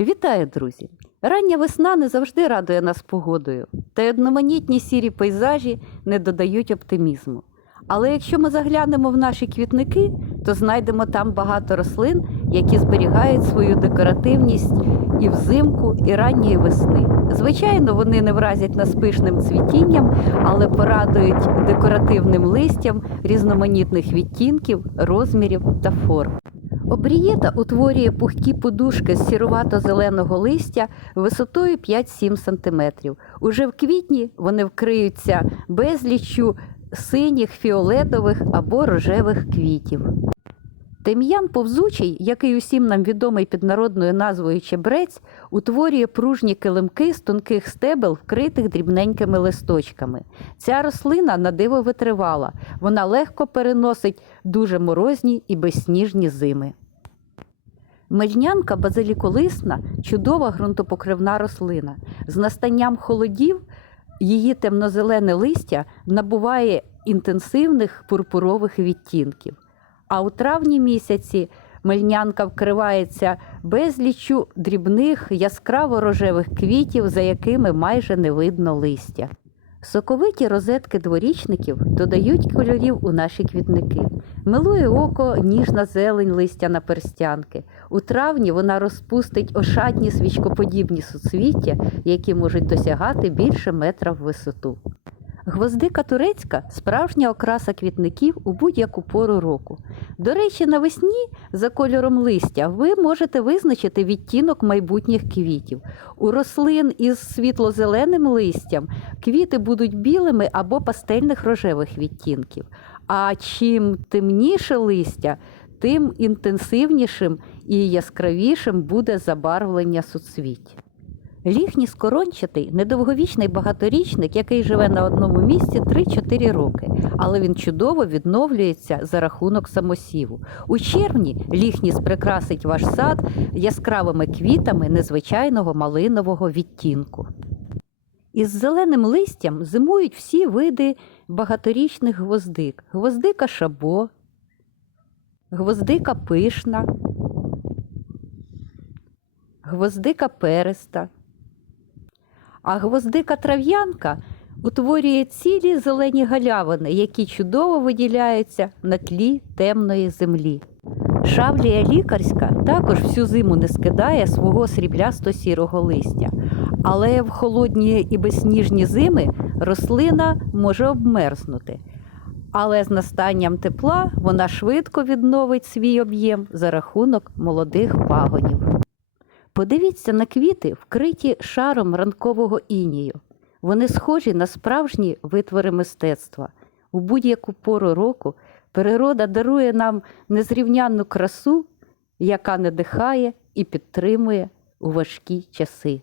Вітаю, друзі! Рання весна не завжди радує нас погодою, та й одноманітні сірі пейзажі не додають оптимізму. Але якщо ми заглянемо в наші квітники, то знайдемо там багато рослин, які зберігають свою декоративність і взимку, і ранньої весни. Звичайно, вони не вразять нас пишним цвітінням, але порадують декоративним листям різноманітних відтінків, розмірів та форм. Обрієта утворює пухкі подушки з сірувато-зеленого листя висотою 5-7 см. Уже в квітні вони вкриються безліччю синіх, фіолетових або рожевих квітів. Тим'ян повзучий, який усім нам відомий під народною назвою чебрець, утворює пружні килимки з тонких стебел, вкритих дрібненькими листочками. Ця рослина на диво витривала, вона легко переносить дуже морозні і безсніжні зими. Мельнянка базиліколисна чудова ґрунтопокривна рослина. З настанням холодів її темнозелене листя набуває інтенсивних пурпурових відтінків. А у травні місяці мельнянка вкривається безліччю дрібних яскраво рожевих квітів, за якими майже не видно листя. Соковиті розетки дворічників додають кольорів у наші квітники. Милує око ніжна зелень листя на перстянки. У травні вона розпустить ошатні свічкоподібні суцвіття, які можуть досягати більше метра в висоту. Гвоздика турецька справжня окраса квітників у будь-яку пору року. До речі, навесні за кольором листя ви можете визначити відтінок майбутніх квітів. У рослин із світло-зеленим листям квіти будуть білими або пастельних рожевих відтінків. А чим темніше листя, тим інтенсивнішим і яскравішим буде забарвлення суцвіть. Ліхній скорончатий недовговічний багаторічник, який живе на одному місці 3-4 роки, але він чудово відновлюється за рахунок самосіву. У червні ліхніс прикрасить ваш сад яскравими квітами незвичайного малинового відтінку. Із зеленим листям зимують всі види багаторічних гвоздик: гвоздика шабо, гвоздика пишна, гвоздика переста. А гвоздика трав'янка утворює цілі зелені галявини, які чудово виділяються на тлі темної землі. Шавлія лікарська також всю зиму не скидає свого сріблясто-сірого листя, але в холодні і безсніжні зими рослина може обмерзнути. Але з настанням тепла вона швидко відновить свій об'єм за рахунок молодих пагонів. Подивіться на квіти, вкриті шаром ранкового інію. Вони схожі на справжні витвори мистецтва. У будь-яку пору року природа дарує нам незрівнянну красу, яка надихає і підтримує у важкі часи.